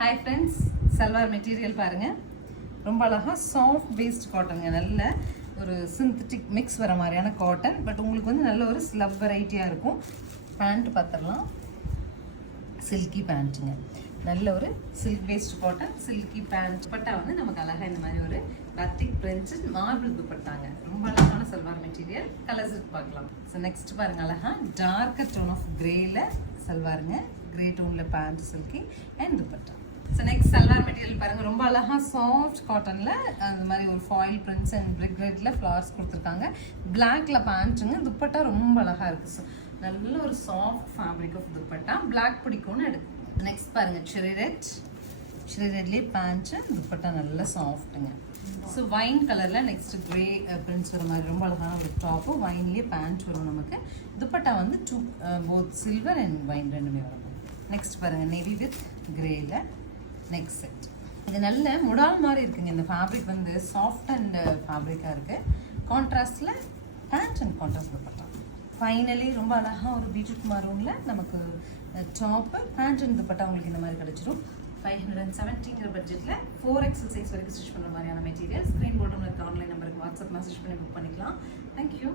Hi friends, salwar material பாருங்கள். ரொம்ப அழகாக சாஃப்ட் பேஸ்ட் காட்டனுங்க. நல்ல ஒரு சிந்தட்டிக் மிக்ஸ் வர மாதிரியான காட்டன். பட் உங்களுக்கு வந்து நல்ல ஒரு ஸ்லப் வெரைட்டியாக இருக்கும். பேண்ட் பார்த்துடலாம். சில்கி பேண்ட்டுங்க. நல்ல ஒரு silk based cotton silky pant. Dupatta வந்து நமக்கு அழகாக இந்த மாதிரி ஒரு பத்திக் பிரிண்ட் மார்பிள் துப்பட்டாங்க. ரொம்ப அழகான சல்வார் மெட்டீரியல். கலர்ஸ் பார்க்கலாம். ஸோ நெக்ஸ்ட் பாருங்க, அழகாக டார்க்கர் டோன் ஆஃப் கிரேல சல்வாருங்க. கிரே டோனில் pant silky and dupatta. So next salwar material பாருங்கள். ரொம்ப அழகாக சாஃப்ட் காட்டனில் அந்த மாதிரி ஒரு ஃபாயில் பிரிண்ட்ஸ் அண்ட் பிரிக் ரெட்டில் ஃப்ளவர்ஸ் கொடுத்துருக்காங்க. பிளாக்ல பேண்ட்டுங்க. துப்பட்டா ரொம்ப அழகாக இருக்குது. ஸோ நல்ல ஒரு soft fabric of dupatta. Black பிடிக்கும்னு எடுக்கும். நெக்ஸ்ட் பாருங்கள், செரி ரெட்லேயே பேண்ட்டு, துப்பட்டா நல்ல சாஃப்ட்டுங்க. ஸோ வைன் கலரில் நெக்ஸ்ட் க்ரே பிரிண்ட்ஸ் வர மாதிரி ரொம்ப அழகான ஒரு டாப்பு. வைன்லேயே பேண்ட் வரும் நமக்கு. துப்பட்டா வந்து போத் சில்வர் அண்ட் வைன் ரெண்டுமே வரும். நெக்ஸ்ட் பாருங்கள், நேவி வித் கிரேல நெக்ஸ்ட் செட். இது நல்ல முடால் மாதிரி இருக்குங்க. இந்த ஃபேப்ரிக் வந்து சாஃப்ட் அண்ட் ஃபேப்ரிக்காக இருக்குது. கான்ட்ராஸ்டில் pant and contrast dupatta. Finally ரொம்ப அழகாக ஒரு பீட்ரூட் மரூனில் நமக்கு டாப்பு பேண்ட் அண்ட் துப்பட்டா உங்களுக்கு இந்த மாதிரி கிடச்சிரும். 570 பட்ஜெட்டில் 4XL சைஸ் வரைக்கும் ஸ்டிச் பண்ணுற மாதிரியான மெட்டீரியல். ஸ்க்ரீன் பாட்டமில் இருக்க ஆன்லைன் நம்பருக்கு வாட்ஸ்அப் மெசேஜ் பண்ணி புக் பண்ணிக்கலாம். தேங்க்யூ.